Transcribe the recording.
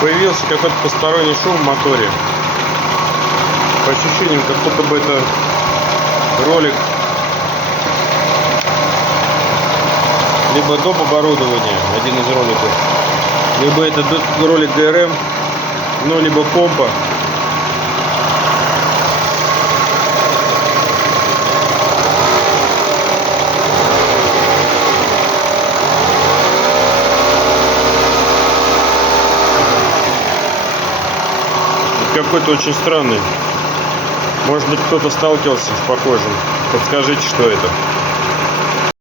Появился какой-то посторонний шум в моторе. По ощущениям, как будто бы это ролик либо доп. Оборудования, один из роликов, либо это ролик ГРМ, ну либо помпа. Какой-то очень странный. Может быть, кто-то сталкивался с похожим. Подскажите, что это.